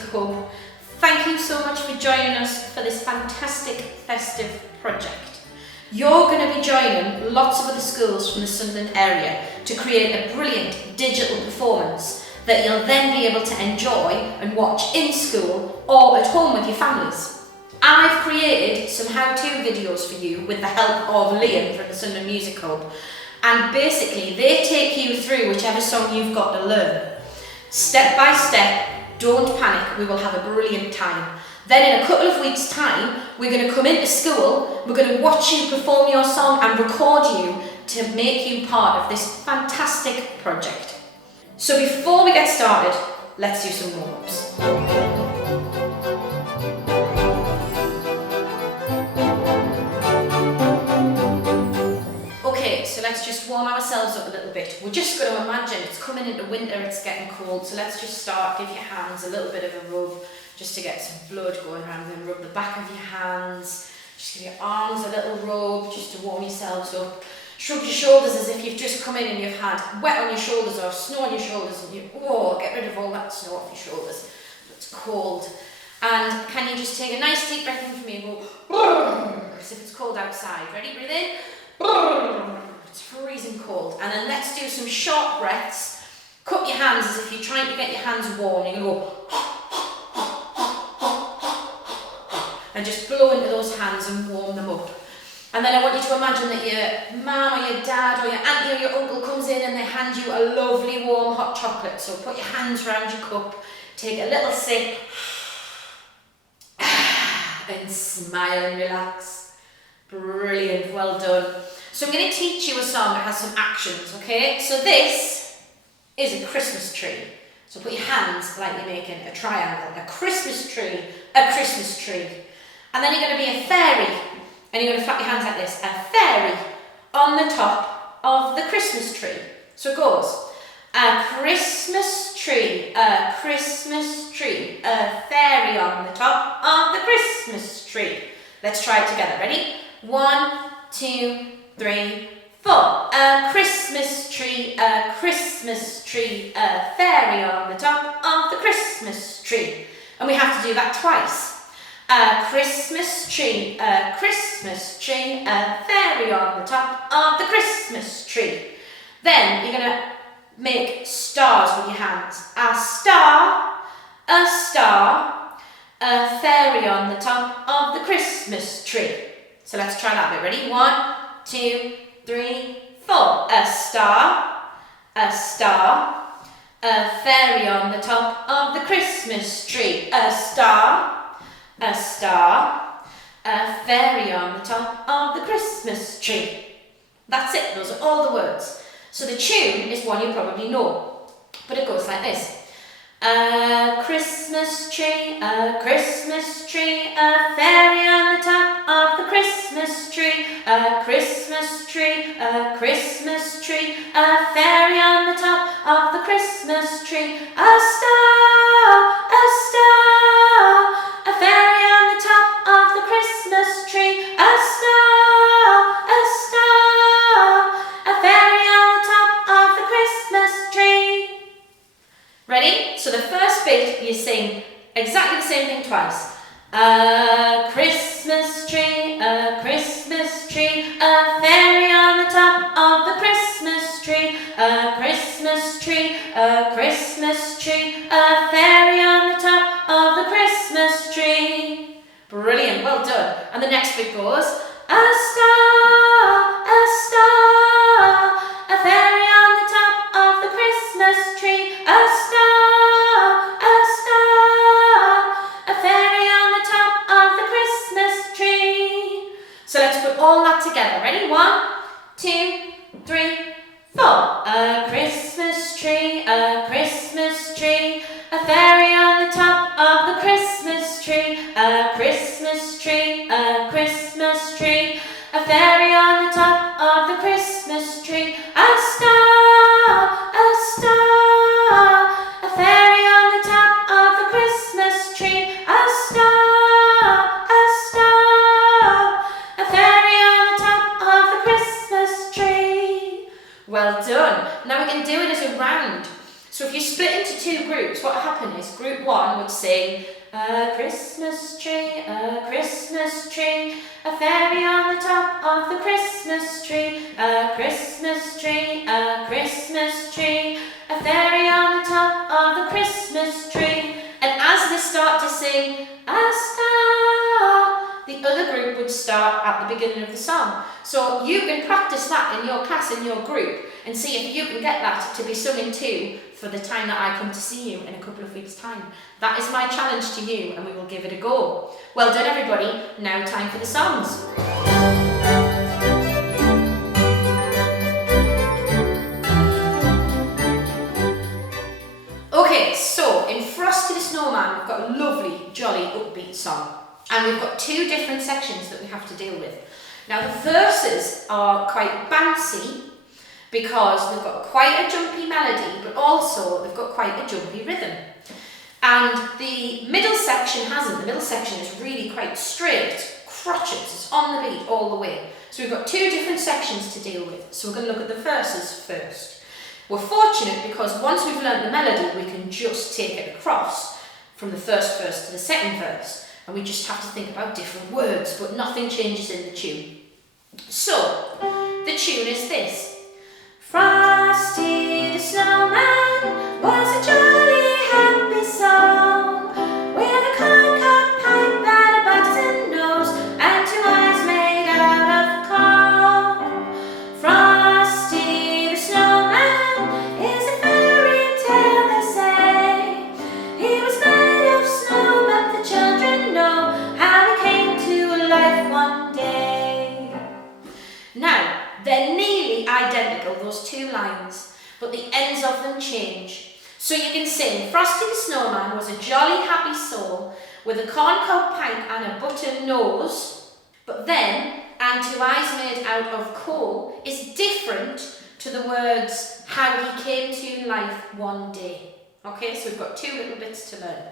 Music Hub. Thank you so much for joining us for this fantastic festive project. You're going to be joining lots of other schools from the Sunderland area to create a brilliant digital performance that you'll then be able to enjoy and watch in school or at home with your families. I've created some how-to videos for you with the help of Liam from the Sunderland Music Hub, and basically they take you through whichever song you've got to learn. Step by step, don't panic, we will have a brilliant time. Then in a couple of weeks' time, we're going to come into school, we're going to watch you perform your song and record you to make you part of this fantastic project. So before we get started, let's do some warm-ups. Okay, so let's just warm ourselves up a little bit. We're just going to imagine it's coming into winter, it's getting cold, so let's just start. Give your hands a little bit of a rub, just to get some blood going around. Then rub the back of your hands, just give your arms a little rub, just to warm yourselves up. Shrug your shoulders as if you've just come in and you've had wet on your shoulders or snow on your shoulders, and get rid of all that snow off your shoulders. It's cold. And can you just take a nice deep breath in for me and go as if it's cold outside. Ready? Breathe in. It's freezing cold. And then let's do some short breaths. Cup your hands as if you're trying to get your hands warm. You're going to go and just blow into those hands and warm them up. And then I want you to imagine that your mum or your dad or your auntie or your uncle comes in and they hand you a lovely warm hot chocolate. So put your hands around your cup, take a little sip, and smile and relax. Brilliant, well done. So I'm going to teach you a song that has some actions, okay? So this is a Christmas tree. So put your hands like you're making a triangle, a Christmas tree, a Christmas tree. And then you're going to be a fairy, and you're going to flap your hands like this, a fairy on the top of the Christmas tree. So it goes, a Christmas tree, a Christmas tree, a fairy on the top of the Christmas tree. Let's try it together, ready? 1, 2, 3, 4. A Christmas tree, a Christmas tree, a fairy on the top of the Christmas tree. And we have to do that twice. A Christmas tree, a Christmas tree, a fairy on the top of the Christmas tree. Then you're going to make stars with your hands. A star, a star, a fairy on the top of the Christmas tree. So let's try that bit. Ready? 1, 2, 3, 4. A star, a star, a fairy on the top of the Christmas tree. A star, a star, a fairy on the top of the Christmas tree. That's it, those are all the words. So the tune is one you probably know, but it goes like this. A Christmas tree, a Christmas tree, a fairy on the top of the Christmas tree. A Christmas tree, a Christmas tree, a fairy on the top of the Christmas tree. A star, a star, a fairy on the top of the Christmas tree. A star, a star, a fairy on the top of the Christmas tree. Ready? So the first bit you sing exactly the same thing twice. A Christmas tree, a Christmas tree, a fairy on the top of the Christmas tree. A Christmas tree, a Christmas tree, a fairy on the top of the Christmas tree. Brilliant, well done. And the next bit goes, a star, a fairy on the top of the Christmas tree. A star, a fairy on the top of the Christmas tree. So let's put all that together. Ready? 1, 2, 3, 4. A Christmas tree, a Christmas tree, a fairy on the top of the Christmas tree. A Christmas tree, a Christmas tree, a fairy on the top of the Christmas tree. A star, a fairy on the top of the Christmas tree. A star, a fairy on the top of the Christmas tree. Well done. Now we can do it as a round. So if you split into two groups, what happened is group one would sing, a Christmas tree, a fairy on the top of the Christmas tree, a Christmas tree, a Christmas tree, a fairy on the top of the Christmas tree. And as they start to sing, a star, the other group would start at the beginning of the song. So you can practice that in your class, in your group, and see if you can get that to be sung in too for the time that I come to see you in a couple of weeks' time. That is my challenge to you, and we will give it a go. Well done, everybody. Now time for the songs. Okay, so in Frosty the Snowman, we've got a lovely, jolly, upbeat song. And we've got two different sections that we have to deal with. Now the verses are quite bouncy because they've got quite a jumpy melody, but also they've got quite a jumpy rhythm. And the middle section hasn't. The middle section is really quite straight, crotchets, it's on the beat all the way. So we've got two different sections to deal with. So we're going to look at the verses first. We're fortunate because once we've learnt the melody, we can just take it across from the first verse to the second verse. And we just have to think about different words, but nothing changes in the tune. So, the tune is this. Frosty the Snowman was a jolly happy soul, with a corncob pipe and a button nose, and two eyes made out of coal. Frosty the Snowman is a fairy tale, they say. He was made of snow, but the children know how he came to life one day. Now, they're nearly identical, those two lines, but the ends of them change. So you can sing, Frosty the Snowman was a jolly happy soul with a corncob pipe and a button nose, but then, and two eyes made out of coal, is different to the words, how he came to life one day. Okay, so we've got two little bits to learn.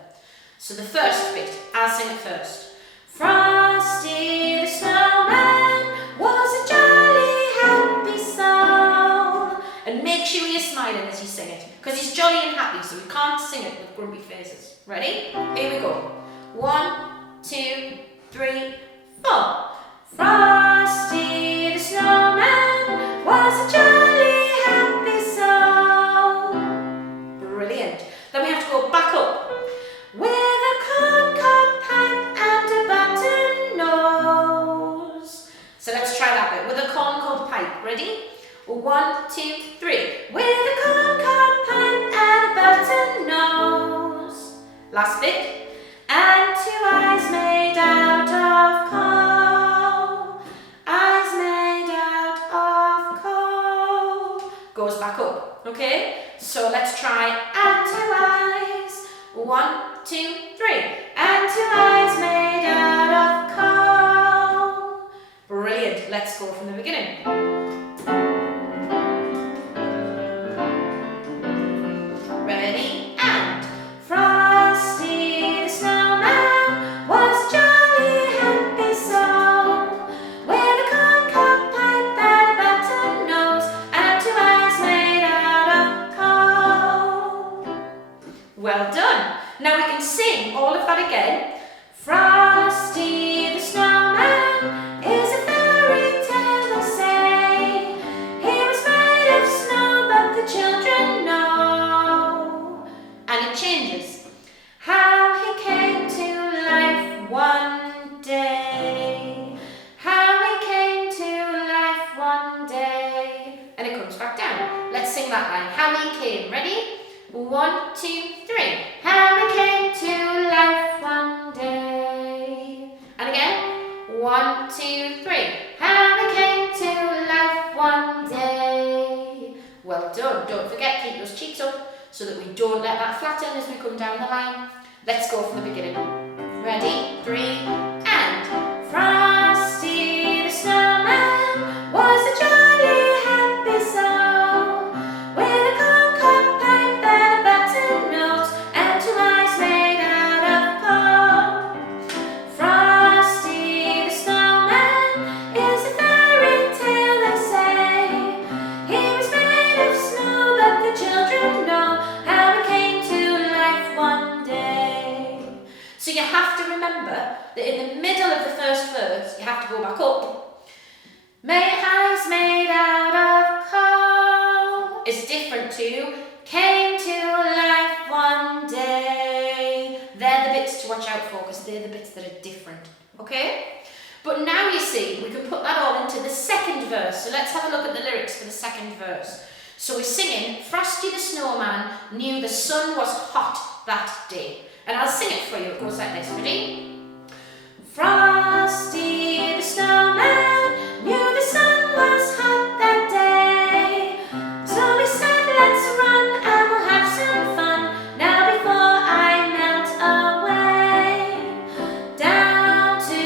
So the first bit, I'll sing it first. Frosty the Snowman was a jolly happy soul. And make sure you're smiling as you sing it, because he's jolly and happy, so we can't sing it with grumpy faces. Ready? Here we go. 1, 2, 3, 4. Frosty the Snowman was a jolly happy soul. Brilliant. Then we have to go back up. With a corncob pipe and a button nose. So let's try that bit. With a corncob pipe. Ready? 1, 2, 3. With a corncob pipe and a button nose. Last bit. And two eyes made out of coal. Eyes made out of coal. Goes back up. Okay? So let's try and two eyes. 1, 2, 3. And two eyes made out of coal. Brilliant. Let's go from the beginning. Ready? And Frosty the Snowman was a jolly happy soul, with a corncob pipe and a button nose, and two eyes made out of coal. Well done. Now we can sing all of that again. Frosty the Snowman is a fairy tale, they say. He was made of snow, but the children know. And it changes. How he came to life one day. How he came to life one day. And it comes back down. Let's sing that line. How he came. Ready? 1, 2, 3. How he came to life one day. And again. 1, 2, 3. How he came to life one day. Well done. Don't forget, keep those cheeks up so that we don't let that flatten as we come down the line. Let's go from the beginning. Ready? 3, and Frosty the Snowman was a jolly happy soul, with a corncob pipe and a button nose, and two eyes made out of coal. Frosty the Snowman is a fairy tale, they say. He was made of snow, but the children know how house made out of coal is different to came to life one day. They're the bits to watch out for because they're the bits that are different, okay? But now you see, we can put that all into the second verse. So let's have a look at the lyrics for the second verse. So we're singing, Frosty the Snowman knew the sun was hot that day. And I'll sing it for you. It goes like this. Ready? Frosty the Snowman knew the sun was hot that day. So he said, let's run and we'll have some fun now before I melt away. Down to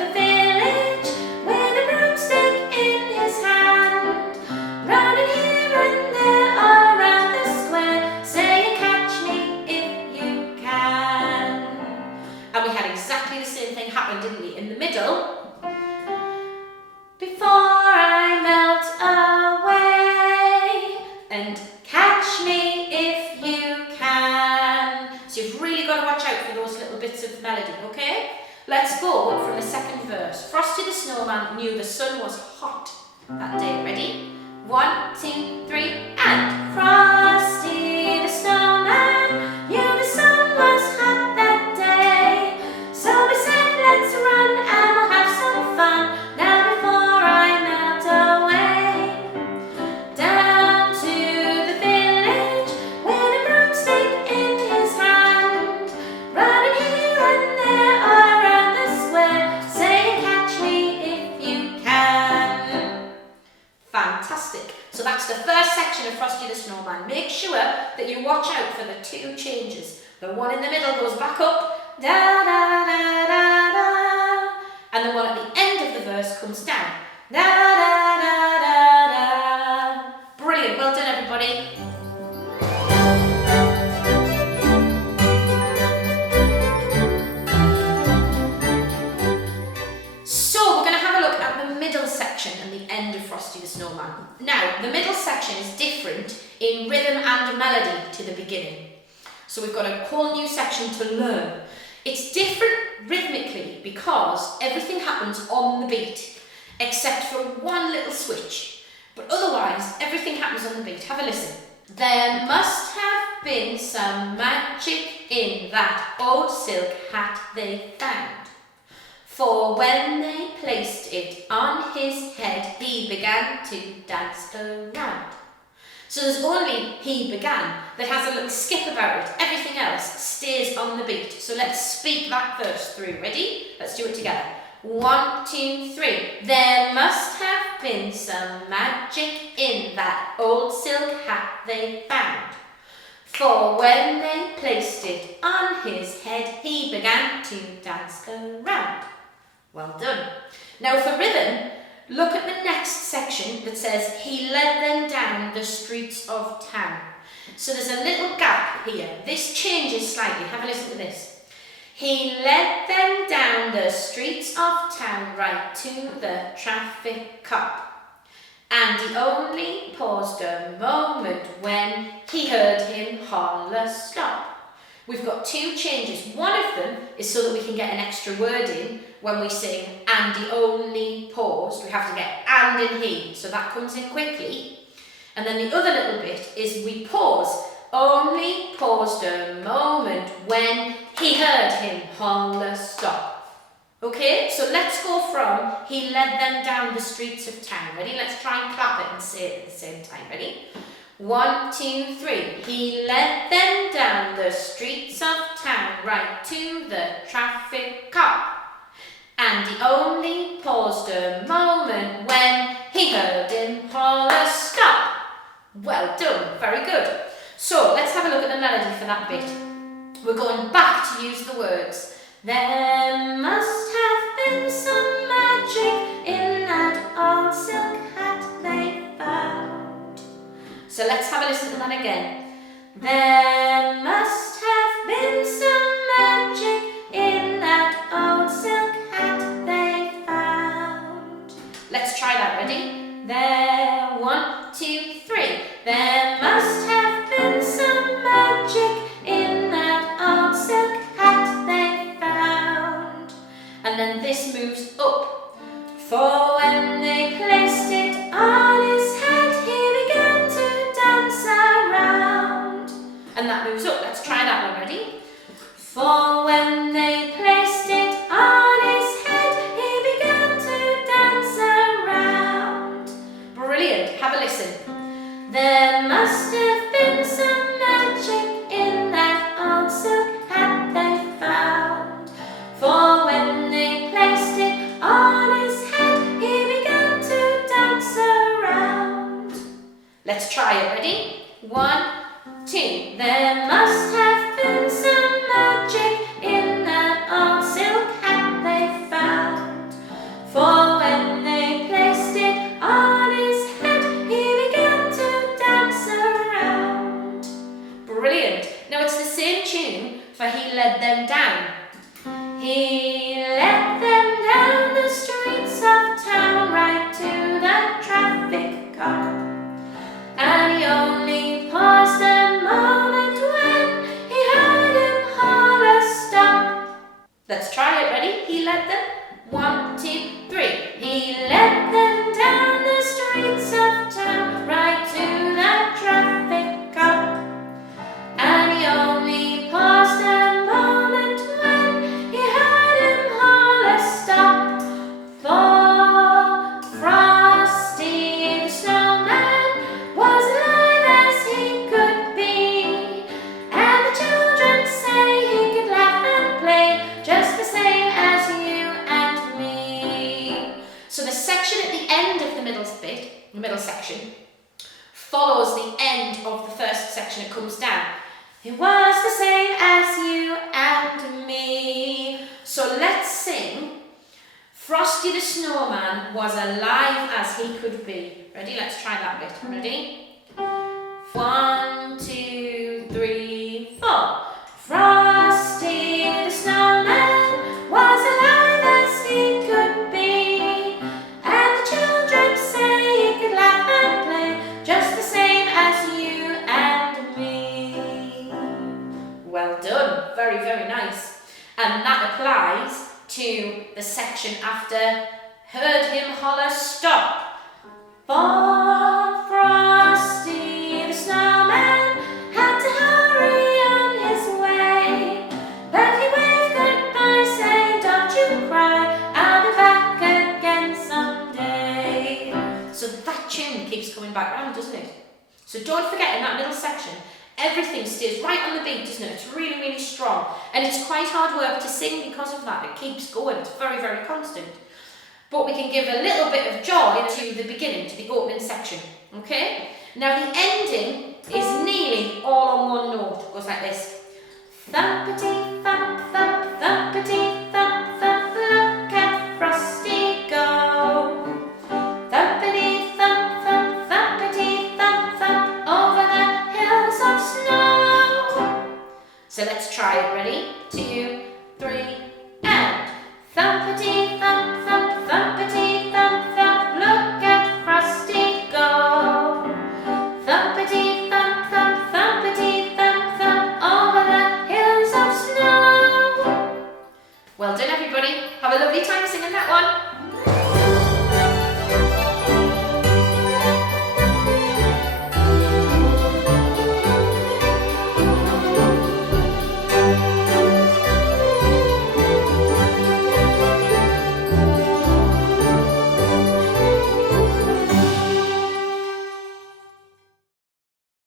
the village with a broomstick in his hand, running here and there all around the square, saying, catch me if you can. And we had exactly the same thing happen, didn't we? In the middle, before I melt away, and catch me if you can. So you've really got to watch out for those little bits of melody, okay? Let's go from the second verse. Frosty the Snowman knew the sun was hot that day. Ready? 1, 2, 3, and Frosty the Snowman knew the sun was hot that day. So we said, let's run and we'll have some fun now before I melt away. Down to the village with a broomstick in his hand, running here and there all around the square, saying, catch me if you can. Fantastic. So that's the first section of Frosty the Snowman. Make sure that you watch out for the two changes. The one in the middle goes back up, da da da da da, and the one at the end of the verse comes down, da da da da da. Brilliant. Well done, everybody. So we're going to have a look at the middle section and the end of Frosty the Snowman. Now, the middle section is different in rhythm and melody to the beginning. So we've got a whole new section to learn. It's different rhythmically because everything happens on the beat, except for one little switch. But otherwise, everything happens on the beat. Have a listen. There must have been some magic in that old silk hat they found. For when they placed it on his head, he began to dance around. So there's only he began that has a little skip about it. Everything else stays on the beat. So let's speak that verse through. Ready? Let's do it together. 1, 2, 3. There must have been some magic in that old silk hat they found. For when they placed it on his head, he began to dance around. Well done. Now for rhythm, look at the next section that says, he led them down the streets of town. So there's a little gap here. This changes slightly. Have a listen to this. He led them down the streets of town right to the traffic cop. And he only paused a moment when he heard him holler stop. We've got two changes. One of them is so that we can get an extra word in when we sing and he only paused. We have to get and in he, so that comes in quickly. And then the other little bit is we pause. Only paused a moment when he heard him holler stop. Okay, so let's go from he led them down the streets of town. Ready? Let's try and clap it and say it at the same time. Ready? 1, 2, 3. He led them down the streets of town right to the traffic cop. And he only paused a moment when he heard him holler stop. Well done, very good. So let's have a look at the melody for that bit. We're going back to use the words. There must have been some magic in that old silk hat they found. So let's have a listen to that again. There must have been some magic in that old silk hat they found. Let's try that, ready? There, 1, 2, 3. There must have been some magic in that old silk hat they found. And then this moves up. For when they placed it Brilliant. Have a listen. There must have been some magic in that old silk hat they found. For when they placed it on his head, he began to dance around. Let's try it. Ready? 1, 2. There must have been some magic in that old silk hat they found. For when they placed it on his head, he began to dance around. Brilliant. Now it's the same tune for He Led Them Down. He led them down the streets of town, right to the traffic cop. And he only paused a moment when he heard him holler, stop. Let's try it. Ready? He led them. 1, 2, 3. He led them down the streets of town, right to the traffic cop. And he only paused a moment when he heard him holler, stop. For Frosty the Snowman was alive as he could be, and the children say he could laugh and play just the same as you and me. So the section at the end of the middle bit, the middle section, follows the end of the first section. It comes down. It was the same as you and me. So let's sing. Frosty the Snowman was alive as he could be. Ready? Let's try that bit. Ready? 1, 2, 3, 4. Frosty the Snowman was alive as he could be, and the children say he could laugh and play just the same as you and me. Well done. Very, very nice. And that applies to the section after heard him holler, stop. For Frosty the Snowman had to hurry on his way, but he waved goodbye saying, don't you cry, I'll be back again someday. So that tune keeps coming back round, doesn't it? So don't forget, in that middle section, everything stays right on the beat, doesn't it? It's really, really strong. And it's quite hard work to sing because of that. It keeps going. It's very, very constant. But we can give a little bit of joy to the beginning, to the opening section. Okay? Now the ending is nearly all on one note. It goes like this. Thumpity thump thump, thumpity thump thump, look at Frosty go. Thumpity thump thump, thumpity thump thump, over the hills of snow. So let's try it. Ready? 2, 3, and thumpity thump thump, thumpity thump thump, look at Frosty go. Thumpity thump thump, thumpity thump thump, over the hills of snow. Well done, everybody. Have a lovely time singing that one.